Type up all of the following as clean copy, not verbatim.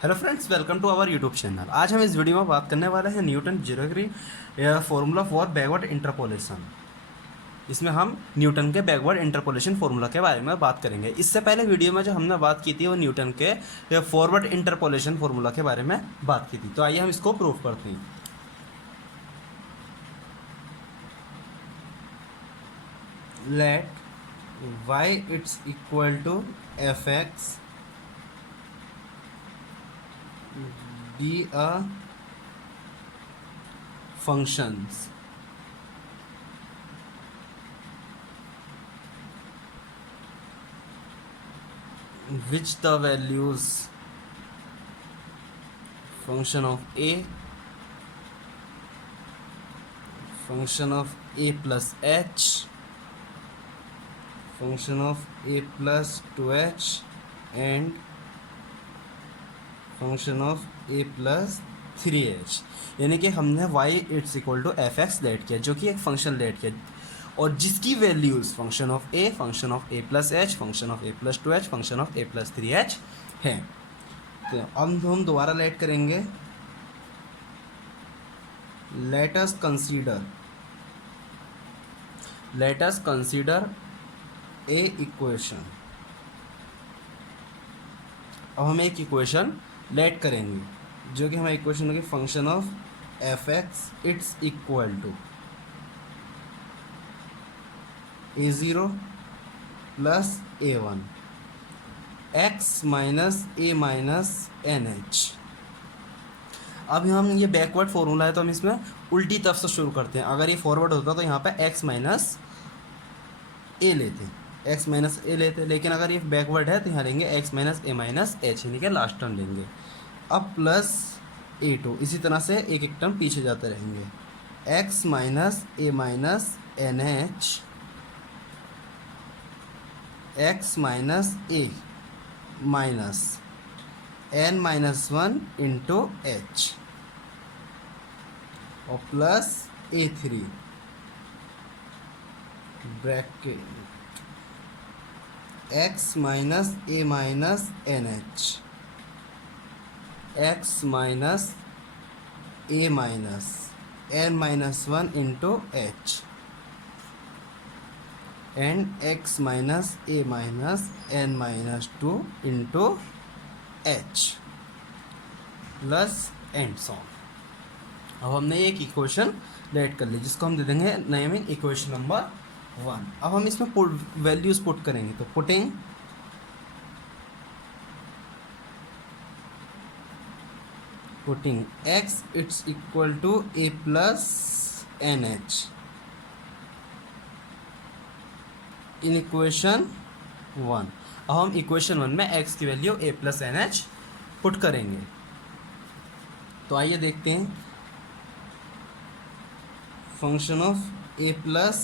Hello friends, welcome to our YouTube channel. आज हम इस वीडियो में बात करने वाले हैं Newton geometry formula for backward interpolation. इसमें हम न्यूटन के बैकवर्ड इंटरपोलेशन फॉर्मूला के बारे में बात करेंगे। इससे पहले वीडियो में जो हमने बात की थी वो न्यूटन के फॉरवर्ड इंटरपोलेशन फॉर्मूला के बारे में बात की थी। तो आइए हम इसको प्रूव करते हैं। Let y it's equal to F X be a functions which the values function of a plus h function of a plus 2h and function of a plus 3h। यानी कि हमने y it's equal to F X let किया, जो कि एक function let किया और जिसकी values function of a plus h, function of a plus 2h, function of a plus 3h है। तो अब हम दोबारा लेट करेंगे। Let us consider a equation. अब हम एक इक्वेशन लेट करेंगे जो कि हमारी इक्वेशन होगी function of F X it's equal to a0 plus a1 x minus a minus N H. अब हम ये बैकवर्ड फॉर्मूला है तो हम इसमें उल्टी तरफ से शुरू करते हैं। अगर ये फॉरवर्ड होता तो यहाँ पे x माइनस ए लेते, लेकिन अगर ये बैकवर्ड है तो यहाँ लेंगे x माइनस ए माइनस एच, यानी कि लास्ट टर्म लेंगे। अब प्लस a2, इसी तरह से एक एक टर्म पीछे जाते रहेंगे। x माइनस ए minus N H, X minus ए minus N minus 1 into H और plus a3 bracket x minus A minus N H, X minus A minus N minus 1 into H and X minus A minus N minus 2 into H plus and so on. अब हमने एक equation let कर ली जिसको हम दे देंगे name equation number 1। अब हम इसमें वैल्यूज पुट करेंगे, तो putting x it's equal to a plus N H in equation 1। अब हम इक्वेशन 1 में x की value a plus N H put करेंगे। तो आइए देखते हैं। Function of a plus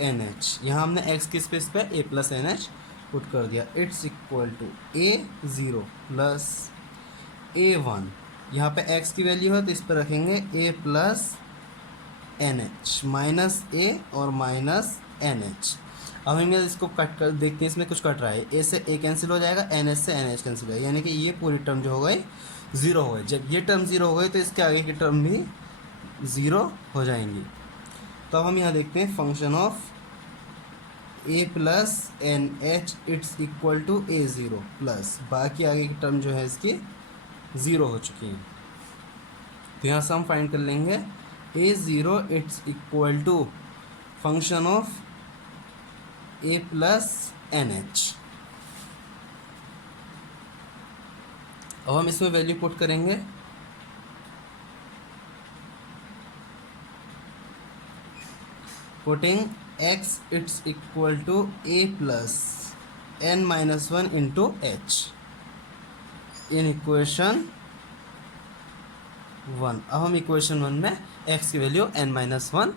N H, यहाँ हमने x की स्पेस पे a plus N H put कर दिया। It's equal to a0 plus a1, यहाँ पे x की वैल्यू है तो इस पर रखेंगे a plus N H, minus a और माइनस एन एच। अब हम इसको कट कर देखते हैं, इसमें कुछ कट रहा है। a से a कैंसिल हो जाएगा, एन एच से एन एच कैंसिल हो जाएगा, यानी कि ये पूरी टर्म जो हो गई ज़ीरो हो गई। जब ये टर्म ज़ीरो हो गई तो इसके आगे की टर्म भी ज़ीरो हो जाएंगी। तो अब हम यहाँ देखते हैं function of a plus N H it's equal to a0 plus बाकी आगे की टर्म जो है इसकी ज़ीरो हो चुकी है। तो यहाँ से हम फाइंड कर लेंगे a0 it's equal to function of a plus N H. अब हम इसमें वैल्यू पुट करेंगे। Putting x it's equal to a plus N minus 1 into H in equation 1। अब हम इक्वेशन 1 में x की value n minus 1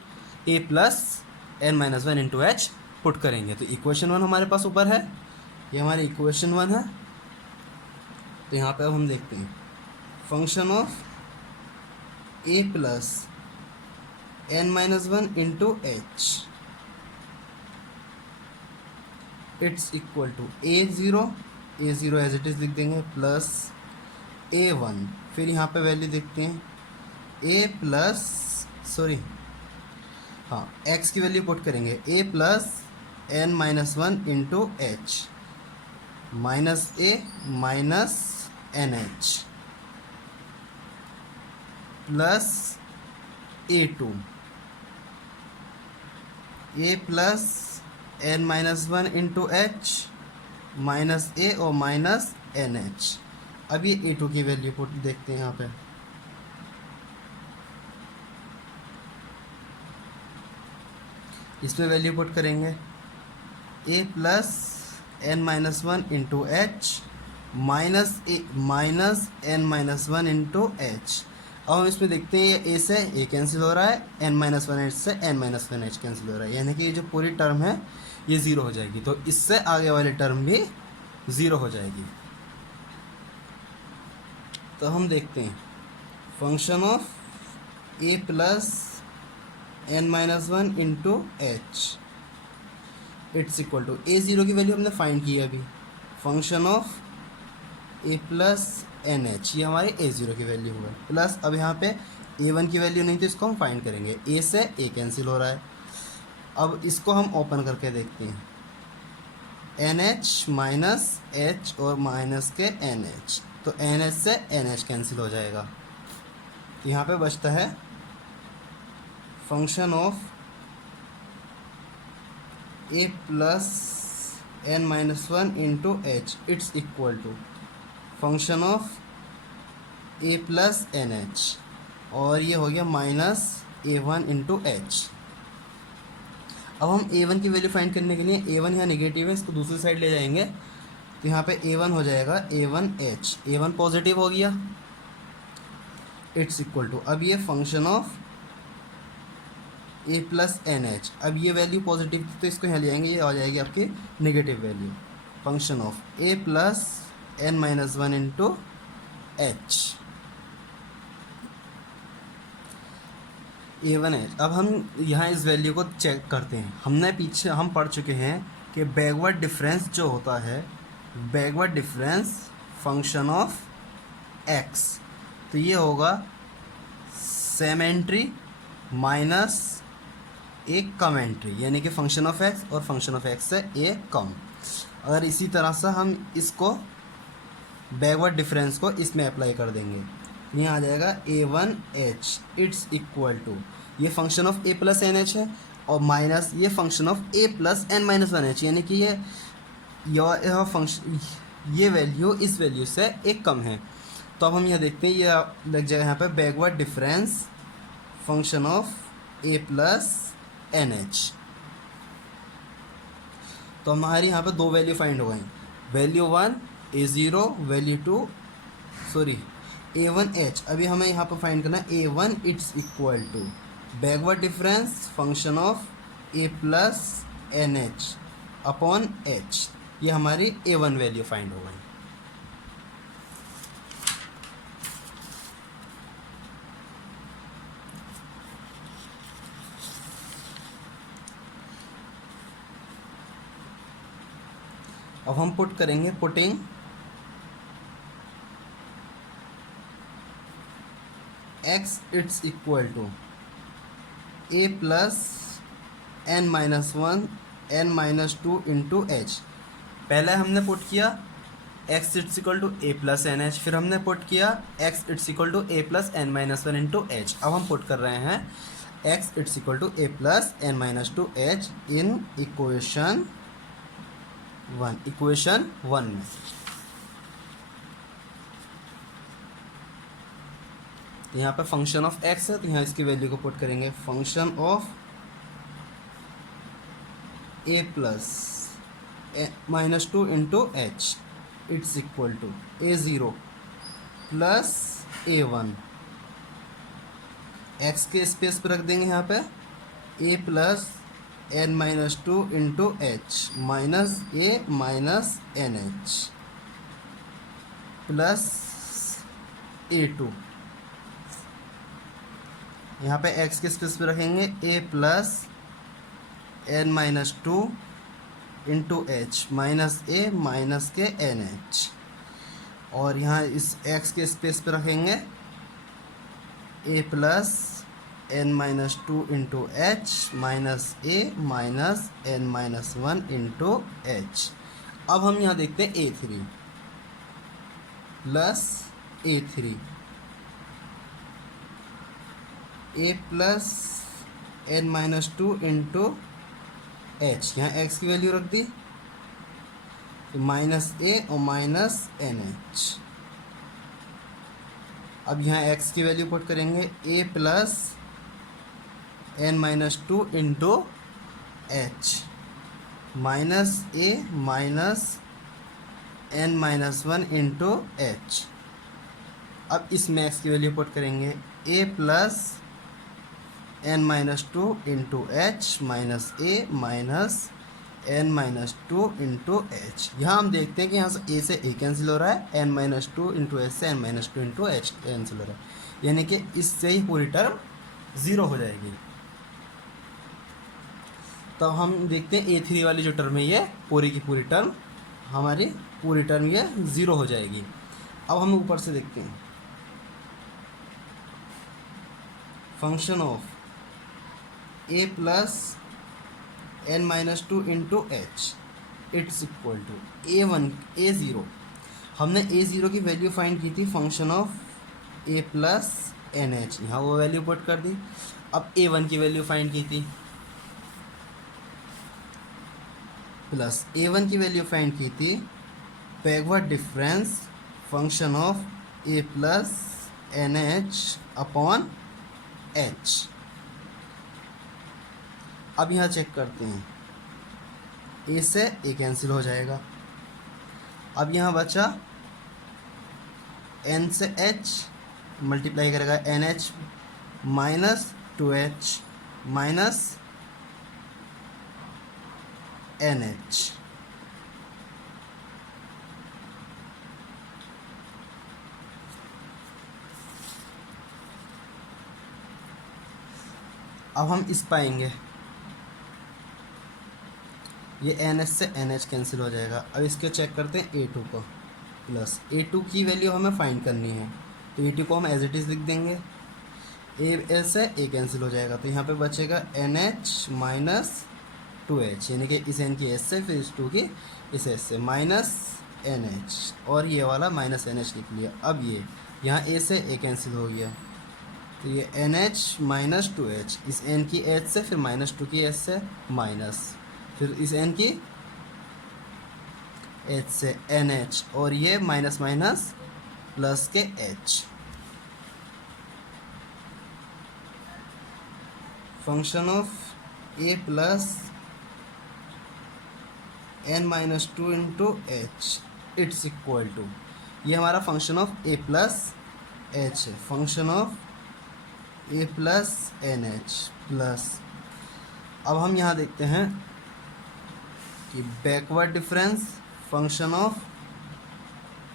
a plus N minus 1 into H put करेंगे। तो इक्वेशन 1 हमारे पास ऊपर है, ये हमारी इक्वेशन 1 है। तो यहाँ पे अब हम देखते हैं function of a plus N minus 1 into H it's equal to a0 as it is लिख देंगे प्लस A1, फिर यहाँ पे वैल्यू देखते हैं ए प्लस, सॉरी हाँ, x की वैल्यू पुट करेंगे a plus N minus one into H minus A minus N H plus A2 A plus N minus one into H minus A और minus N H. अब ये A2 की value put देखते हैं यहाँ पे, इसमें वैल्यू पुट करेंगे A plus N minus one into H minus A minus N minus one into H. अब हम इसमें देखते हैं ये ए से ए कैंसिल हो रहा है, एन माइनस वन एच से N minus one H cancel हो रहा है, यानी कि ये जो पूरी टर्म है ये ज़ीरो हो जाएगी, तो इससे आगे वाली टर्म भी ज़ीरो हो जाएगी। तो हम देखते हैं function of A plus N minus one into H it's equal to A0 की वैल्यू हमने फाइंड की है अभी, function of A plus N H, ये हमारे A0 की वैल्यू हुआ है, प्लस अब यहाँ पे A1 की वैल्यू नहीं, तो इसको हम फाइंड करेंगे, ए से ए कैंसिल हो रहा है। अब इसको हम ओपन करके देखते हैं, एन एच माइनस एच और माइनस के एन एच, तो एन एच से एन एच कैंसिल हो जाएगा, यहाँ पे बचता है function of A plus N minus one into H it's equal to function of A plus N H, और ये हो गया minus A one into H. अब हम ए वन की वैल्यू फाइंड करने के लिए, ए वन यहाँ नेगेटिव है, इसको दूसरी साइड ले जाएंगे, तो यहाँ पे ए वन हो जाएगा A one H, A one positive हो गया, इट्स इक्वल टू, अब ये function of A plus N H, अब ये वैल्यू पॉजिटिव थी तो इसको यहाँ ले आएंगे, ये आ जाएगी आपकी negative value, function of A plus N minus one into H A one H. अब हम यहाँ इस वैल्यू को चेक करते हैं, हमने पीछे हम पढ़ चुके हैं कि बैकवर्ड डिफरेंस जो होता है, backward difference function of x, तो ये होगा सेमेंट्री माइनस एक कम एंट्री, यानी कि फंक्शन ऑफ एक्स और फंक्शन ऑफ एक्स से ए कम। अगर इसी तरह से हम इसको बैकवर्ड डिफरेंस को इसमें अप्लाई कर देंगे, यहाँ आ जाएगा A one H it's equal to, ये function of A plus N H है, और माइनस ये function of A plus N minus one H, यानी कि यह फंक्शन, ये वैल्यू इस वैल्यू से एक कम है। तो अब हम यह देखते हैं, ये लग जाएगा यहाँ पे backward difference function of A plus N H. तो हमारी यहाँ पे दो वैल्यू फाइंड हो गई, value one A0, value two sorry A1H। अभी हमें यहाँ पर फाइंड करना है A1 it's equal to backward difference function of A plus N H upon H, ये हमारी A1 वैल्यू फाइंड हो गई। अब हम पुट करेंगे, putting X it's equal to A plus N minus one N minus two into H. पहले हमने put किया X it's equal to A plus N H, फिर हमने पुट किया X it's equal to A plus N minus one into H. अब हम put कर रहे हैं X it's equal to A plus N minus two H in equation one में। तो यहाँ पे फंक्शन ऑफ एक्स है, तो यहाँ इसकी वैल्यू को पुट करेंगे, function of A plus minus two into H it's equal to A0 plus A1, X के स्पेस पर रख देंगे यहाँ पे ए plus N minus two into H minus ए minus N H plus A2, यहाँ पे एक्स के स्पेस पे रखेंगे ए plus N minus two into H minus ए माइनस के एन एच, और यहाँ इस x के स्पेस पे रखेंगे a plus n minus two into H minus A minus n minus one into H. अब हम यहाँ देखते हैं a3 plus a3 a plus n minus two into h, यहाँ x की वैल्यू रख दी, माइनस ए और माइनस एन एच। अब यहाँ x की वैल्यू पुट करेंगे a plus n minus two into H minus A minus n minus one into H. अब इसमें x की वैल्यू पुट करेंगे a plus n minus two into H minus A minus n minus two into h. यहाँ हम देखते हैं कि यहाँ से a से a कैंसिल हो रहा है, n minus two into H से n minus two into H cancel हो रहा है, यानी कि इससे ही पूरी टर्म ज़ीरो हो जाएगी। तब हम देखते हैं a3 वाली जो टर्म है ये पूरी की पूरी टर्म हमारी पूरी टर्म ये ज़ीरो हो जाएगी। अब हम ऊपर से देखते हैं function of a plus n minus two into H it's equal to a1 a0। हमने a0 की वैल्यू फाइंड की थी function of a plus N H, यहाँ वो वैल्यू पुट कर दी। अब a1 की वैल्यू फाइंड की थी प्लस a1 की वैल्यू फाइंड की थी backward difference function of a plus N H upon H. अब यहाँ चेक करते हैं a से a कैंसिल हो जाएगा। अब यहाँ बचा n से h मल्टीप्लाई करेगा NH minus 2h minus NH। अब हम इस पाएंगे ये NH से NH कैंसिल हो जाएगा। अब इसको चेक करते हैं A2 को, प्लस A2 की वैल्यू हमें फाइंड करनी है, तो A2 को हम एज इट इज़ लिख देंगे। A से A कैंसिल हो जाएगा, तो यहाँ पे बचेगा NH माइनस 2H, यानी कि इस N की S से फिर इस 2 की इस S से माइनस NH, और ये वाला माइनस NH लिख लिया। अब ये यहाँ A से A कैंसिल हो गया, तो ये NH माइनस 2H, इस N की H से फिर माइनस 2 की S से माइनस, फिर इस n की h से NH, और ये माइनस माइनस प्लस के h। Function of a plus n minus two into H it's equal to, ये हमारा function of a plus h है, function of a plus N H plus. अब हम यहाँ देखते हैं कि backward difference function of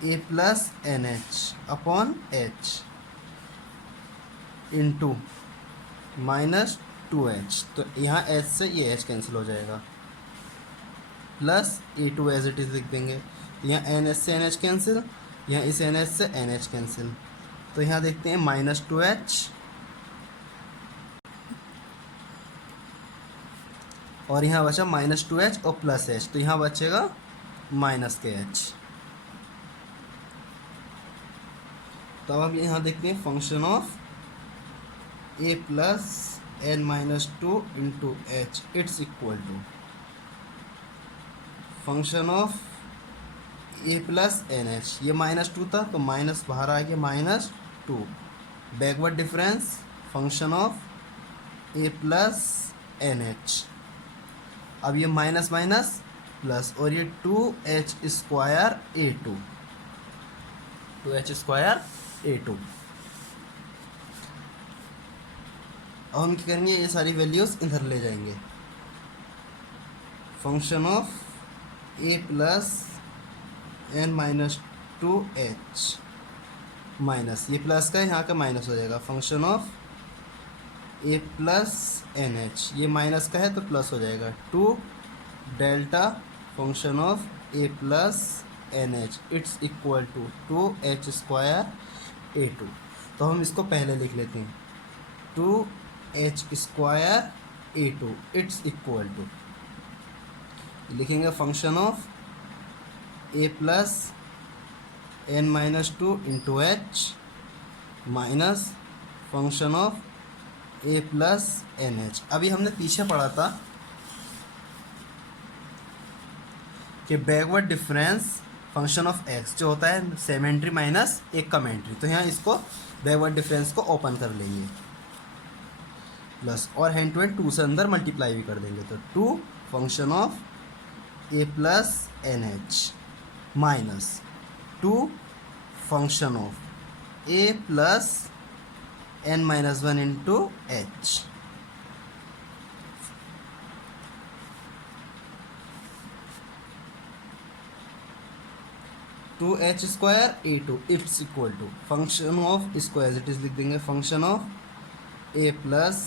a plus N H upon H into minus 2h, तो यहाँ h से ये h कैंसिल हो जाएगा, plus a2 as it is लिख देंगे। यहाँ NH से NH कैंसिल, यहाँ इस NH से NH कैंसिल, तो यहाँ देखते हैं माइनस 2h और यहाँ बचा माइनस 2h और प्लस h, तो यहाँ बचेगा माइनस के h। तो अब यहाँ देखते हैं function of a plus n minus two into H it's equal to function of a plus N H, ये माइनस 2 था तो माइनस बाहर आ गया minus 2, backward difference function of a plus N H. अब ये माइनस माइनस प्लस, और ये 2h square a2, 2h square a2। अब हम क्या करेंगे, ये सारी वैल्यूज़ इधर ले जाएंगे। Function of a plus n minus 2h minus, ये प्लस का यहाँ का माइनस हो जाएगा, function of a plus N H, ये माइनस का है तो प्लस हो जाएगा, 2 delta function of a plus N H it's equal to 2h² A2। तो हम इसको पहले लिख लेते हैं 2h² A2 it's equal to, लिखेंगे function of a plus n-2 into H minus function of a plus N h. अभी हमने पीछे पढ़ा था कि backward difference function of x जो होता है सेमेंट्री माइनस एक कमेंट्री, तो यहाँ इसको बैकवर्ड डिफरेंस को ओपन कर लेंगे प्लस, और हैंड टू हैंड 2 से अंदर मल्टीप्लाई भी कर देंगे, तो 2 function of a plus N H minus 2 function of a plus n-1 into H. 2h² A2 it's equal to function of इसको एज इट इज लिख देंगे function of a plus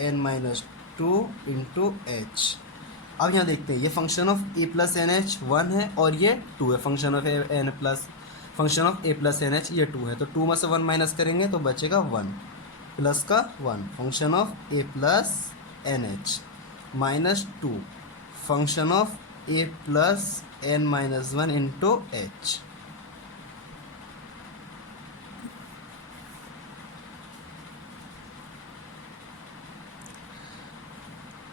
n-2 into H. अब यहाँ देखते हैं ये function of a plus N H 1 है और ये 2 है, function of function of a plus N H ये 2 है, तो 2 में से 1 माइनस करेंगे तो बचेगा 1 प्लस का 1 function of a plus N H minus 2 function of a plus n-1 into H.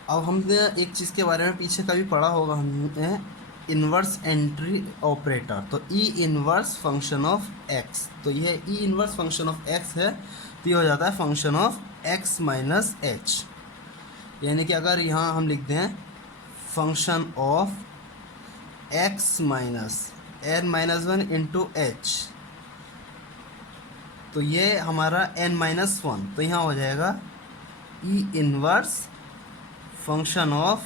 अब हमने एक चीज़ के बारे में पीछे कभी पढ़ा होगा हमने, इन्वर्स एंट्री ऑपरेटर, तो E inverse function of x, तो ये E inverse function of x है, तो ये हो जाता है function of x minus h. यानी कि अगर यहाँ हम लिख दें function of x minus n-1 into H, तो ये हमारा n-1, तो यहाँ हो जाएगा E inverse function of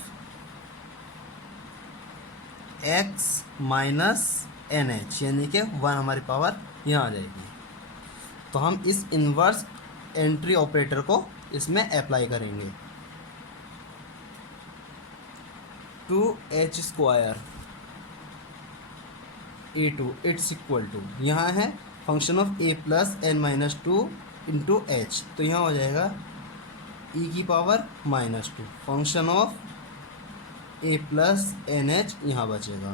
x minus N h, यानी कि 1 हमारी पावर यहाँ आ जाएगी। तो हम इस इन्वर्स एंट्री ऑपरेटर को इसमें अप्लाई करेंगे। 2h² A2 it's equal to, यहाँ है function of a plus n-2 into H, तो यहाँ हो जाएगा e की power -2 function of a plus N H यहाँ बचेगा,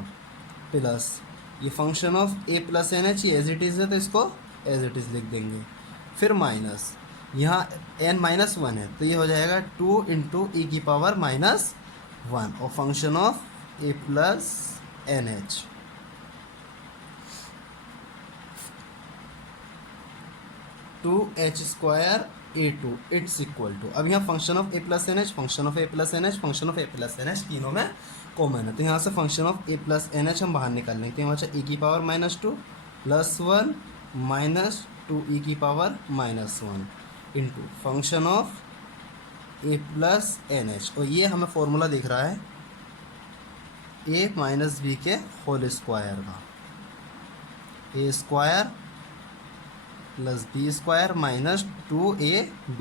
प्लस ये function of a plus N H ये एज इट इज़ है, तो इसको एज इट इज़ लिख देंगे, फिर माइनस यहाँ n-1 है, तो ये हो जाएगा 2 इंटू ई की पावर -1 और function of a plus N H. A2 it's equal to, अब यहाँ function of a plus N H, function of a plus N H, function of a plus N H तीनों में कॉमन है, तो यहाँ से function of a plus N H हम बाहर निकाल लेंगे, तो यहाँ बचा e की पावर -2 प्लस 1 माइनस 2 ई की power -1 into function of a plus N H, और ये हमें फॉर्मूला दिख रहा है a माइनस बी के होल स्क्वायर का, a square plus B square minus 2ab,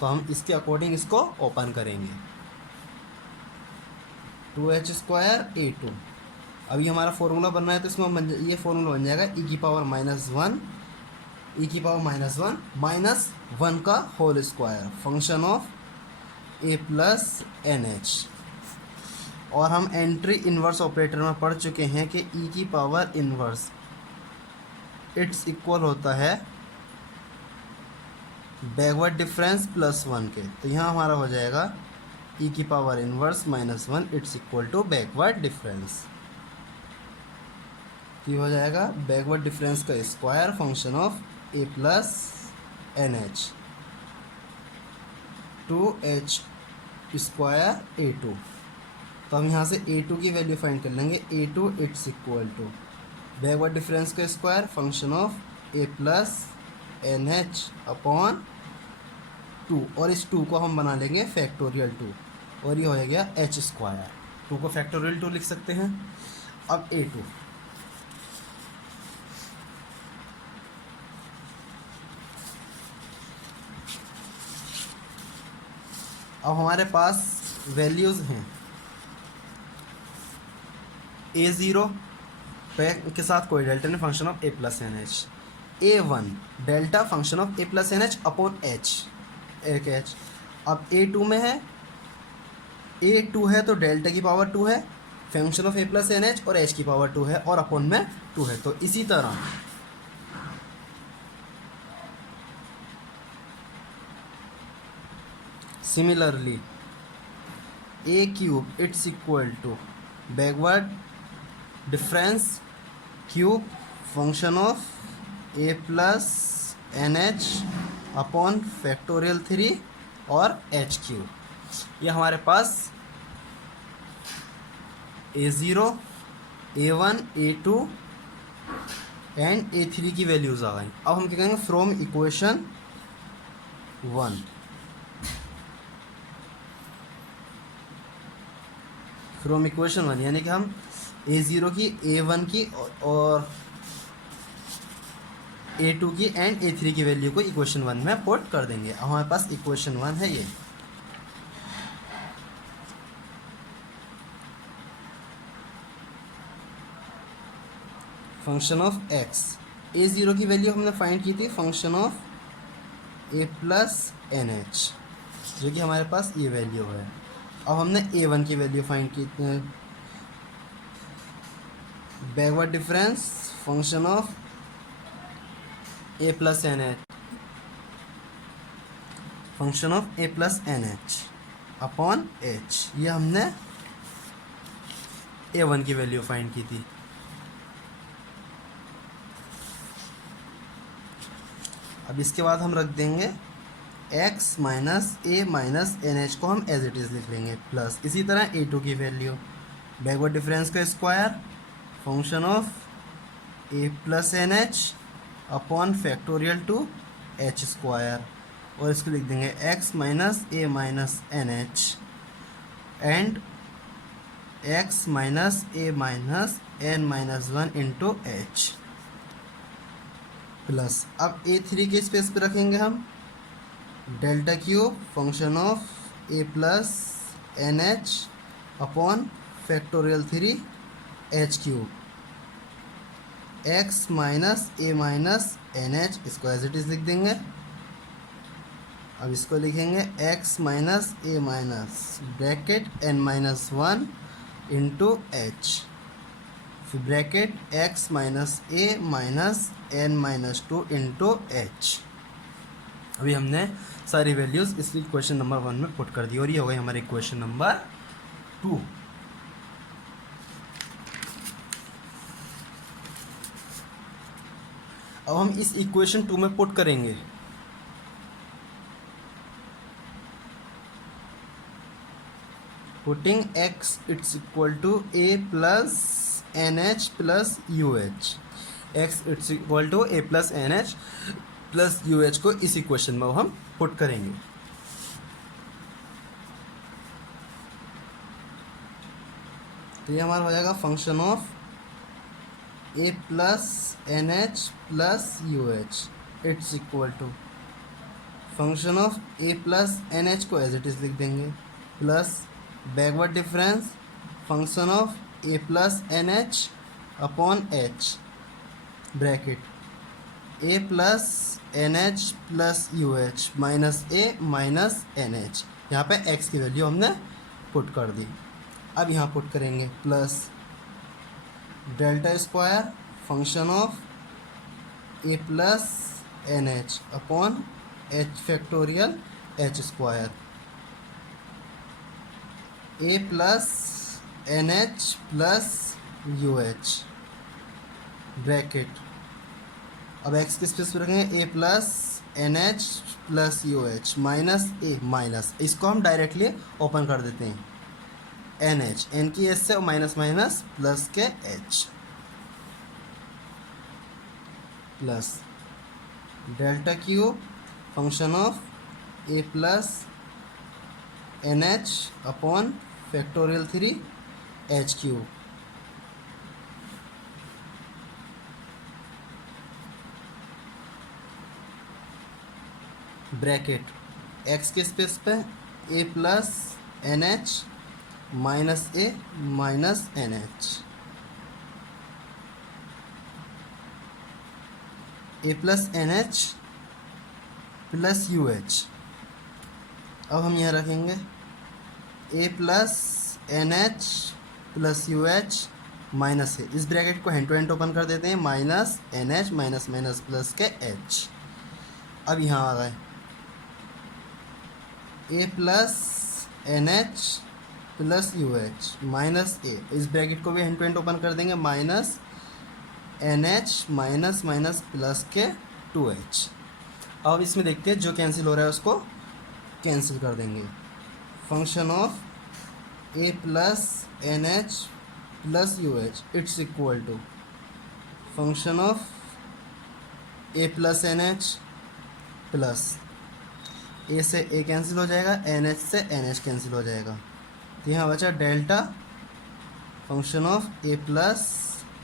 तो हम इसके अकॉर्डिंग इसको ओपन करेंगे 2h² A2। अभी हमारा फॉर्मूला बन रहा है, तो इसमें ये फॉर्मूला बन जाएगा e की पावर -1 माइनस 1 का whole square function of a plus N H. और हम एंट्री इन्वर्स ऑपरेटर में पढ़ चुके हैं कि e की पावर इन्वर्स इट्स इक्वल होता है बैकवर्ड डिफरेंस +1 के, तो यहाँ हमारा हो जाएगा e की power inverse -1 it's equal to backward difference, ये हो जाएगा बैकवर्ड डिफरेंस का square function of a plus N H 2h² A2। तो हम यहाँ से A2 की वैल्यू फाइंड कर लेंगे, A2 it's equal to backward difference का square function of a plus N H upon 2, और इस 2 को हम बना लेंगे फैक्टोरियल 2, और ये हो गया h², 2 को फैक्टोरियल 2 लिख सकते हैं। अब A2 अब हमारे पास वैल्यूज़ हैं A0 पे के साथ कोई डेल्टा नहीं, function of A plus N H. A one delta function of A plus N H upon H, एक एच। अब ए टू में है, ए टू है तो डेल्टा की पावर टू है, function of A plus N H, और एच की पावर टू है, और अपॉन में टू है। तो इसी तरह similarly a cube it's equal to backward difference cube function of A plus N H upon factorial three और एच क्यूब। ये हमारे पास a zero, a one, a two and A three की वैल्यूज़ आ गई। अब हम क्या करेंगे, from equation one, from equation one यानी कि हम ए ज़ीरो की, ए वन की और ए टू की एंड ए थ्री की वैल्यू को इक्वेशन वन में पुट कर देंगे। अब हमारे पास इक्वेशन वन है ये, function of X, A zero की वैल्यू हमने फाइंड की थी function of A plus N H, जो कि हमारे पास ये वैल्यू है। अब हमने ए वन की वैल्यू फाइंड की, backward difference function of A plus N H, function of A plus N H upon H, ये हमने ए वन की वैल्यू फाइंड की थी। अब इसके बाद हम रख देंगे x माइनस ए माइनस एन एच को हम एज इट इज़ लिख लेंगे, प्लस इसी तरह ए टू की वैल्यू बैकवर्ड डिफरेंस का square function of A plus N H upon factorial two H square, और इसको लिख देंगे x minus A minus N H and x minus A minus N minus one into H, plus अब A three के space पे रखेंगे हम delta cube function of A plus N H upon factorial three H cube, X minus A minus N H, इसको as it is लिख देंगे। अब इसको लिखेंगे एक्स माइनस ए minus bracket n minus one into h, फिर bracket x minus ए minus N minus two into h. अभी हमने सारी वैल्यूज़ इस इक्वेशन नंबर वन में पुट कर दी, और ये हो गई हमारी इक्वेशन नंबर टू। अब हम इस इक्वेशन टू में पुट करेंगे putting x it's equal to A plus N H plus you H, X it's equal to A plus N H plus you H को इस इक्वेशन में हम पुट करेंगे। तो ये हमारा हो जाएगा function of A plus N H plus U H it's equal to function of A plus N H को एज इट इज़ लिख देंगे, plus backward difference function of A plus N H upon H, bracket A plus N H plus U H minus A minus N H, यहाँ पे x की value हमने put कर दी। अब यहाँ पुट करेंगे plus delta square function of A plus N H upon h factorial h square, a plus N H plus you h, bracket अब x के स्पेस पर रखेंगे ए plus N H plus U H minus ए minus, इसको हम directly open कर देते हैं, N h n की एच से माइनस माइनस प्लस के h, plus delta cube function of A plus N H upon factorial three H cube, bracket x के space पे ए plus N H minus A minus N H, a plus N H plus you h. अब हम यहाँ रखेंगे ए plus N H plus U H minus है, इस bracket को hand to hand open कर देते हैं, minus N H minus minus plus के एच। अब यहाँ आ गए a plus N H plus U H minus a, इस ब्रैकेट को भी हैंड टू हैंड ओपन कर देंगे, minus N H minus minus plus के 2h। अब इसमें देखते हैं जो कैंसिल हो रहा है उसको कैंसिल कर देंगे। Function of A plus N H plus U H it's equal to function of A plus N H plus a से ए कैंसिल हो जाएगा, एन एच से एन एच कैंसिल हो जाएगा, तो यहाँ बचा delta function of A plus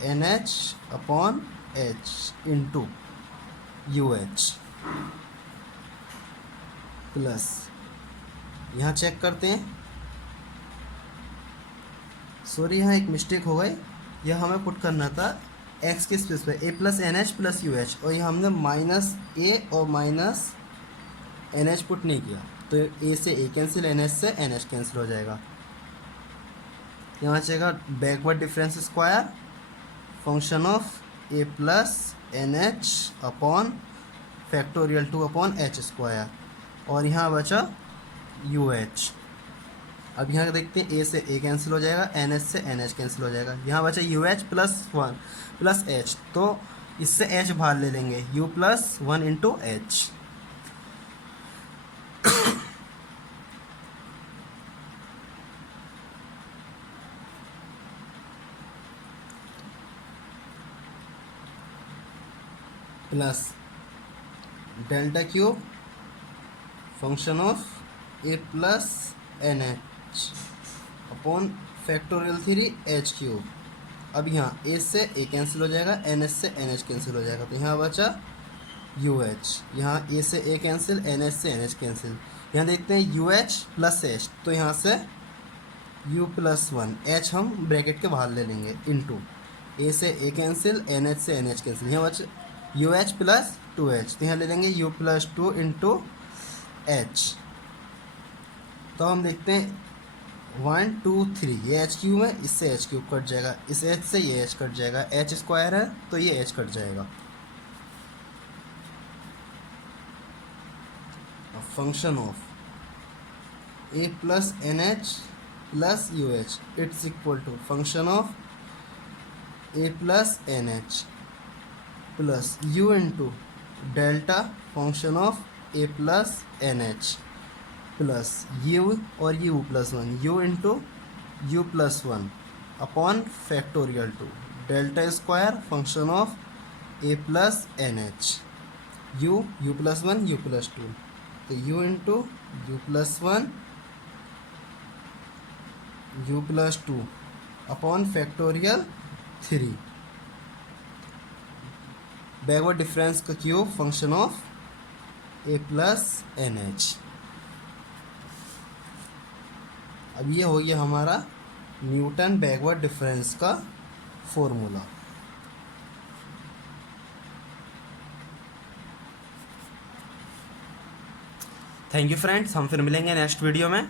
N H upon H into u h plus, यहाँ चेक करते हैं, सॉरी यहाँ एक मिस्टेक हो गई, यह हमें पुट करना था एक्स के स्पेस पे ए plus N H plus you h, और यहाँ हमने माइनस ए और माइनस एन एच पुट नहीं किया, तो ए से ए कैंसिल, एन एच से एन एच कैंसिल हो जाएगा। यहाँ चाहिएगा backward difference square function of A plus N H upon factorial 2 upon H square, और यहाँ बचा यू एच। अब यहाँ देखते हैं ए से ए कैंसिल हो जाएगा, एन एच से एन एच कैंसिल हो जाएगा, यहाँ बचा u h plus 1 plus h, तो इससे एच बाहर ले लेंगे, u plus 1 into H. Plus delta cube function of A plus N H upon factorial 3 h cube. अब यहाँ ए से ए कैंसिल हो जाएगा, एन एच से एन एच कैंसिल हो जाएगा, तो यहाँ बचा यू एच, यहाँ ए से ए कैंसिल, एन एच से एन एच कैंसिल, यहाँ देखते हैं यू एच प्लस एच, तो यहाँ से यू प्लस 1 एच हम ब्रैकेट के बाहर ले लेंगे इंटू ए से ए कैंसिल, एन एच से एन एच कैंसिल, यहाँ बचा यू एच प्लस 2h, तो यहाँ ले लेंगे यू प्लस 2 इंटू एच। तो हम देखते हैं 1 2 3, ये एच क्यूब है, इससे एच क्यूब कट जाएगा, इस एच से ये एच कट जाएगा, एच स्क्वायर है तो ये एच कट जाएगा। Function of A plus N H plus U H it's equal to function of A plus N H plus u into delta function of A plus N H plus u और u plus 1, u into u plus 1 upon factorial 2 delta square function of A plus N h, u plus 1 u plus 2, तो u into u plus 1 u plus 2 upon factorial 3 backward difference का cube function of A plus N H. अब ये हो गया हमारा Newton backward difference का formula. Thank you friends, हम फिर मिलेंगे नेक्स्ट वीडियो में।